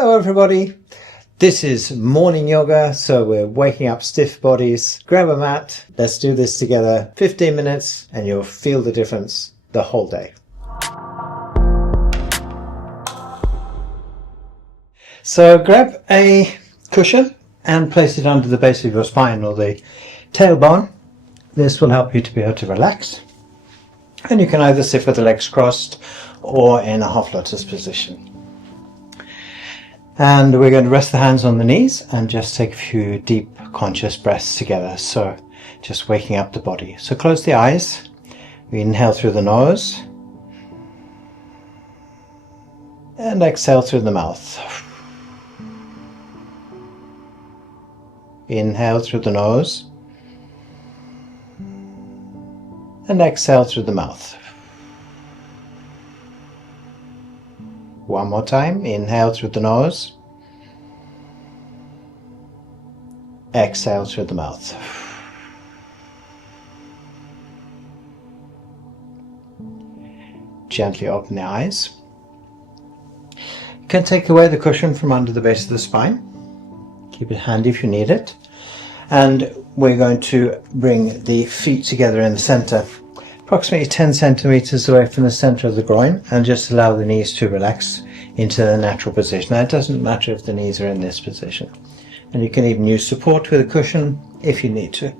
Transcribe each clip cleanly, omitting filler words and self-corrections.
Hello everybody, this is morning yoga, so we're waking up stiff bodies. Grab a mat, let's do this together, 15 minutes and you'll feel the difference the whole day. So grab a cushion and place it under the base of your spine or the tailbone. This will help you to be able to relax. And you can either sit with the legs crossed or in a half lotus position. And we're going to rest the hands on the knees and just take a few deep conscious breaths together. So just waking up the body. So close the eyes. We inhale through the nose and exhale through the mouth. Inhale through the nose and exhale through the mouth. One more time, inhale through the nose, exhale through the mouth. Gently open the eyes. You can take away the cushion from under the base of the spine. Keep it handy if you need it. And we're going to bring the feet together in the center, approximately 10 centimeters away from the center of the groin, and just allow the knees to relax into the natural position. Now it doesn't matter if the knees are in this position, and you can even use support with a cushion if you need to.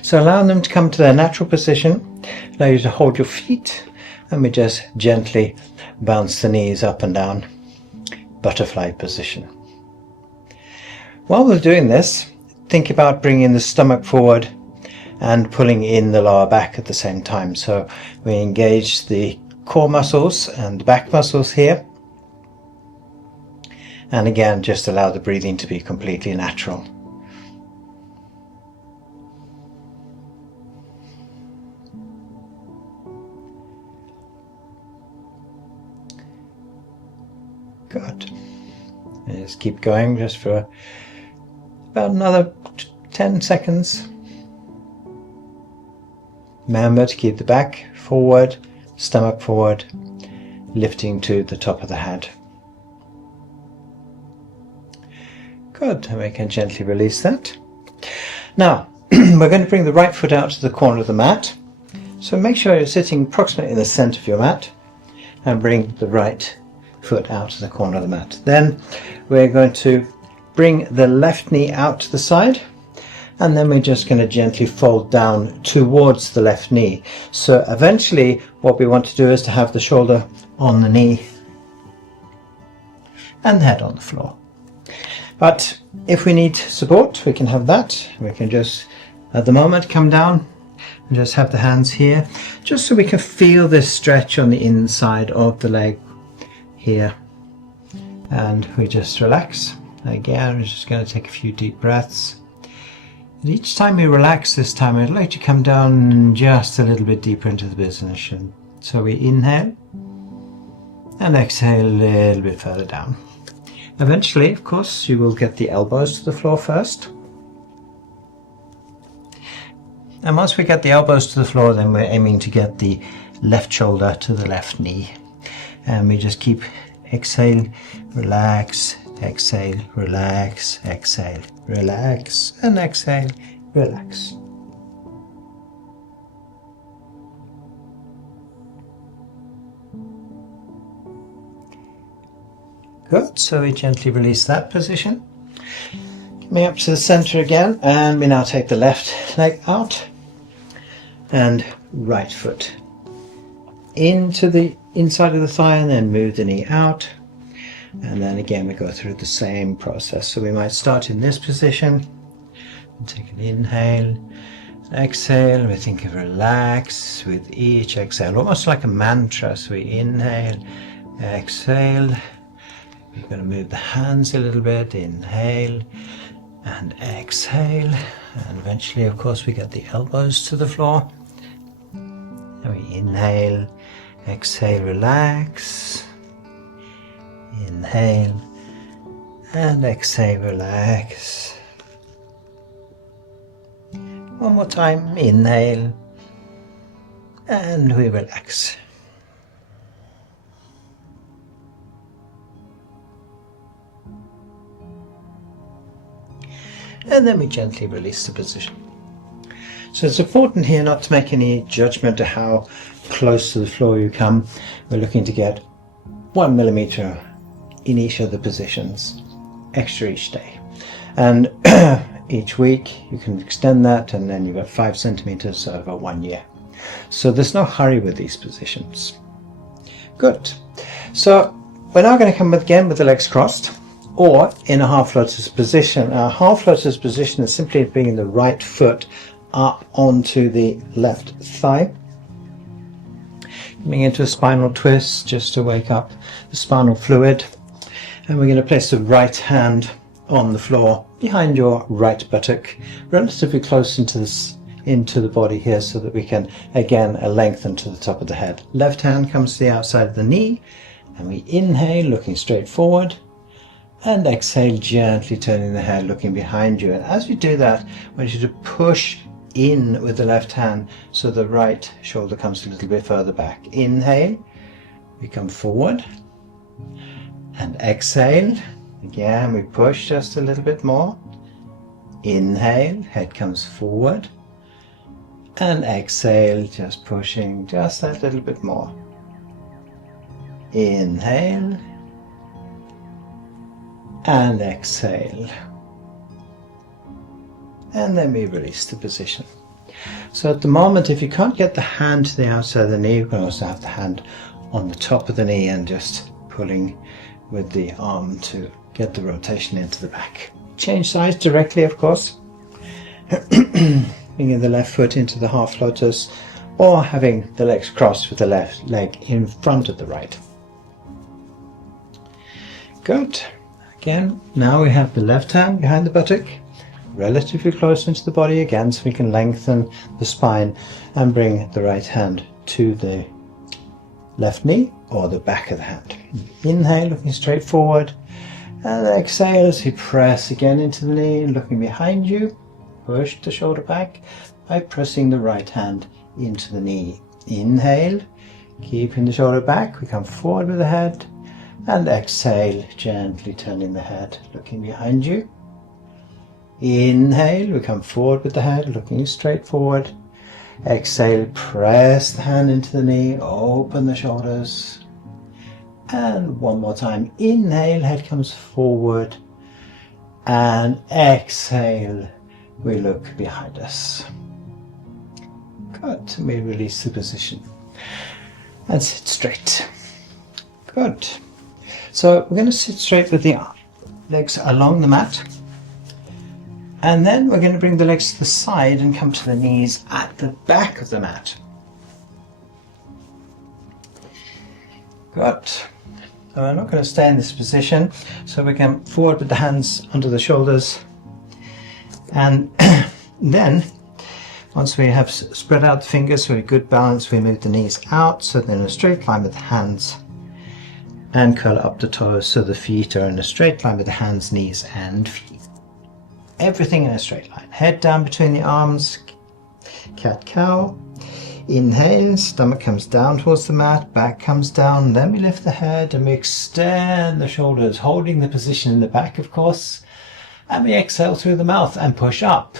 So allowing them to come to their natural position, allow you to hold your feet, and we just gently bounce the knees up and down, butterfly position. While we're doing this, think about bringing the stomach forward and pulling in the lower back at the same time. So we engage the core muscles and back muscles here. And again, just allow the breathing to be completely natural. Good. And just keep going just for about another 10 seconds. Remember to keep the back forward, stomach forward, lifting to the top of the head. Good, and we can gently release that. Now, we're going to bring the right foot out to the corner of the mat. So make sure you're sitting approximately in the center of your mat and bring the right foot out to the corner of the mat. Then we're going to bring the left knee out to the side, and then we're just going to gently fold down towards the left knee. So eventually what we want to do is to have the shoulder on the knee and the head on the floor. But if we need support, we can have that. We can just at the moment come down and just have the hands here, just so we can feel this stretch on the inside of the leg here. And we just relax. Again, we're just going to take a few deep breaths. And each time we relax this time, I'd like to come down just a little bit deeper into the position. So we inhale and exhale a little bit further down. Eventually, of course, you will get the elbows to the floor first. And once we get the elbows to the floor, then we're aiming to get the left shoulder to the left knee. And we just keep exhale, relax, exhale, relax, exhale, relax, and exhale, relax. Good, so we gently release that position. Coming up to the center again, and we now take the left leg out and right foot into the inside of the thigh, and then move the knee out. And then again we go through the same process. So we might start in this position and take an inhale, exhale. We think of relax with each exhale, almost like a mantra. So we inhale, exhale. We're going to move the hands a little bit, inhale and exhale. And eventually, of course, we get the elbows to the floor. And we inhale, exhale, relax. Inhale and exhale, relax. One more time, inhale and we relax. and then we gently release the position. So it's important here not to make any judgment of how close to the floor you come. We're looking to get 1 millimeter in each of the positions, extra each day. And each week you can extend that, and then you've got 5 centimeters over 1 year. So there's no hurry with these positions. Good. So we're now going to come again with the legs crossed, or in a half lotus position. A half lotus position is simply bringing the right foot up onto the left thigh, coming into a spinal twist just to wake up the spinal fluid. And we're going to place the right hand on the floor behind your right buttock, relatively close into the body here, so that we can again lengthen to the top of the head. Left hand comes to the outside of the knee, and we inhale looking straight forward, and exhale gently turning the head looking behind you. And as we do that, I want you to push in with the left hand so the right shoulder comes a little bit further back. Inhale, we come forward, and exhale, again we push just a little bit more. Inhale, head comes forward, and exhale, just pushing just that little bit more. Inhale, and exhale. And then we release the position. So at the moment, if you can't get the hand to the outside of the knee, you can also have the hand on the top of the knee and just pulling with the arm to get the rotation into the back. Change sides directly, of course. Bringing the left foot into the half lotus, or having the legs crossed with the left leg in front of the right. Good. Again, now we have the left hand behind the buttock, relatively close into the body again, so we can lengthen the spine and bring the right hand to the left knee or the back of the hand. Inhale, looking straight forward, and exhale as you press again into the knee, looking behind you. Push the shoulder back by pressing the right hand into the knee. Inhale, keeping the shoulder back, we come forward with the head, and exhale, gently turning the head, looking behind you. Inhale, we come forward with the head, looking straight forward. Exhale, press the hand into the knee, open the shoulders. And one more time. Inhale, head comes forward. And exhale, we look behind us. Good. We release the position. And sit straight. Good. So we're going to sit straight with the legs along the mat. And then we're going to bring the legs to the side and come to the knees at the back of the mat. Good. So we're not going to stay in this position. So we come forward with the hands under the shoulders. And then, once we have spread out the fingers for a good balance, we move the knees out so they're in a straight line with the hands. And curl up the toes so the feet are in a straight line with the hands, knees and feet. Everything in a straight line. Head down between the arms, cat-cow. Inhale, stomach comes down towards the mat, back comes down, then we lift the head and we extend the shoulders, holding the position in the back, of course. And we exhale through the mouth and push up.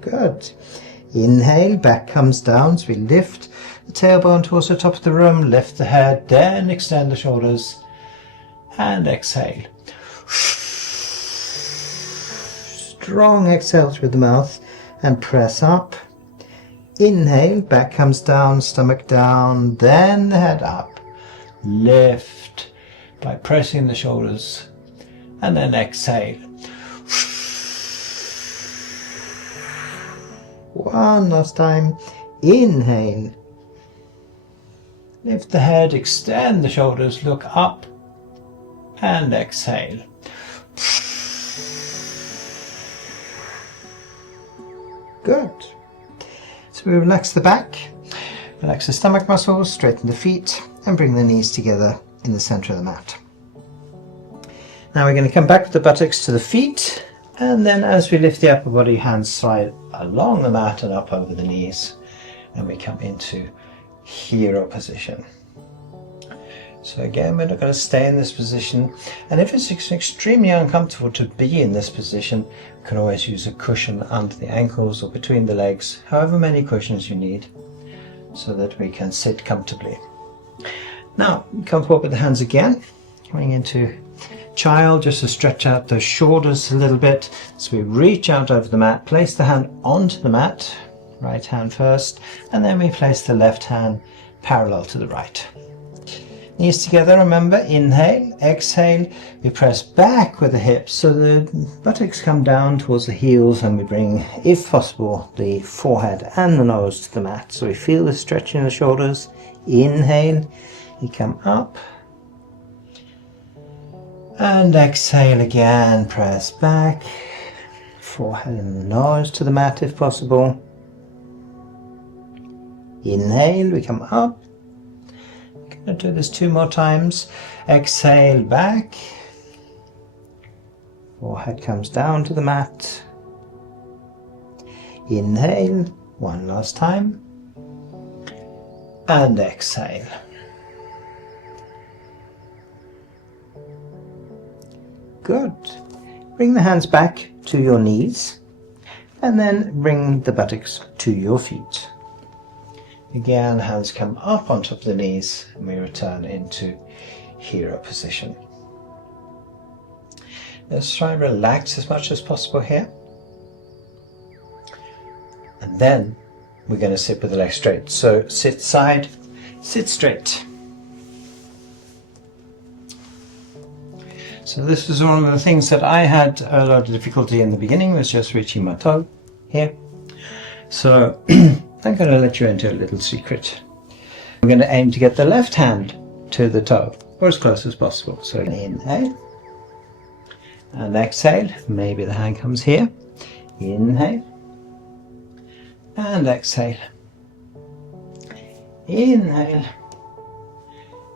Good. Inhale, back comes down, so we lift the tailbone towards the top of the room, lift the head, then extend the shoulders. And exhale. Strong exhale through the mouth and press up. Inhale, back comes down, stomach down, then the head up. Lift by pressing the shoulders, and then exhale. One last time. Inhale. Lift the head, extend the shoulders, look up. And exhale. Good. So we relax the back, relax the stomach muscles, straighten the feet, and bring the knees together in the center of the mat. Now we're going to come back with the buttocks to the feet, and then as we lift the upper body, hands slide along the mat and up over the knees, and we come into hero position. So again, we're not going to stay in this position, and if it's extremely uncomfortable to be in this position, you can always use a cushion under the ankles or between the legs, however many cushions you need, so that we can sit comfortably. Now, come forward with the hands again, coming into child, just to stretch out the shoulders a little bit. So we reach out over the mat, place the hand onto the mat, right hand first, and then we place the left hand parallel to the right. Knees together, remember, inhale, exhale, we press back with the hips so the buttocks come down towards the heels, and we bring, if possible, the forehead and the nose to the mat. So we feel the stretch in the shoulders. Inhale, you come up, and exhale again, press back, forehead and the nose to the mat if possible. Inhale, we come up. Going to do this 2 more times. Exhale, back. Forehead comes down to the mat. Inhale, 1 last time. And exhale. Good. Bring the hands back to your knees, and then bring the buttocks to your feet. Again, hands come up on top of the knees, and we return into hero position. Let's try and relax as much as possible here. And then we're going to sit with the legs straight. So sit side, sit straight. So this was one of the things that I had a lot of difficulty in the beginning, was just reaching my toe here. So I'm going to let you into a little secret. I'm going to aim to get the left hand to the toe, or as close as possible. So inhale, and exhale. Maybe the hand comes here. Inhale, and exhale. Inhale,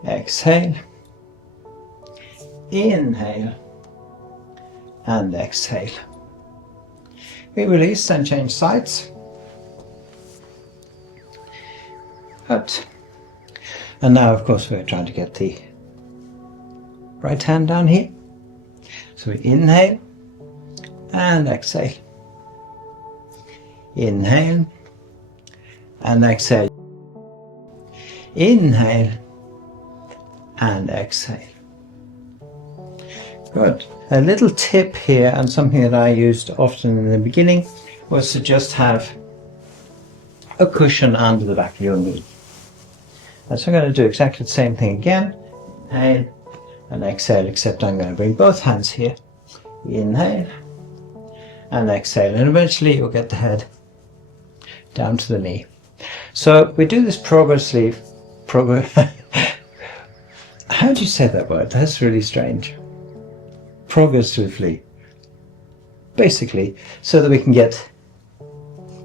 exhale. Inhale, and exhale. We release and change sides. Good. And now, of course, we're trying to get the right hand down here. So we inhale and exhale. Inhale and exhale. Inhale and exhale. Good. A little tip here, and something that I used often in the beginning, was to just have a cushion under the back of your knee. And so I'm going to do exactly the same thing again. Inhale and exhale, except I'm going to bring both hands here. Inhale and exhale, and eventually you'll get the head down to the knee. So we do this progressively. How do you say that word? That's really strange. Progressively, basically, so that we can get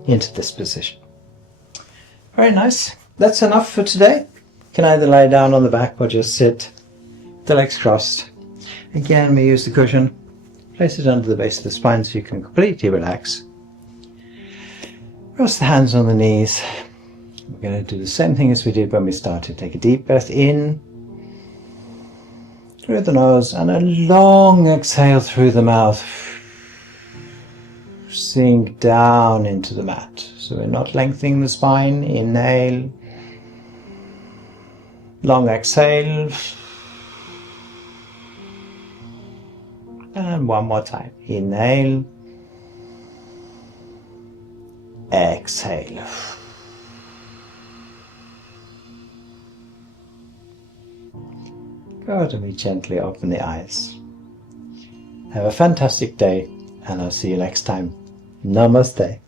into this position. Very nice. That's enough for today. You can either lie down on the back or just sit, the legs crossed. Again, we use the cushion, place it under the base of the spine so you can completely relax. Cross the hands on the knees. We're going to do the same thing as we did when we started. Take a deep breath in through the nose and a long exhale through the mouth. Sink down into the mat. So we're not lengthening the spine. Inhale. Long exhale. And one more time. Inhale. Exhale. Good, and we gently open the eyes. Have a fantastic day, and I'll see you next time. Namaste.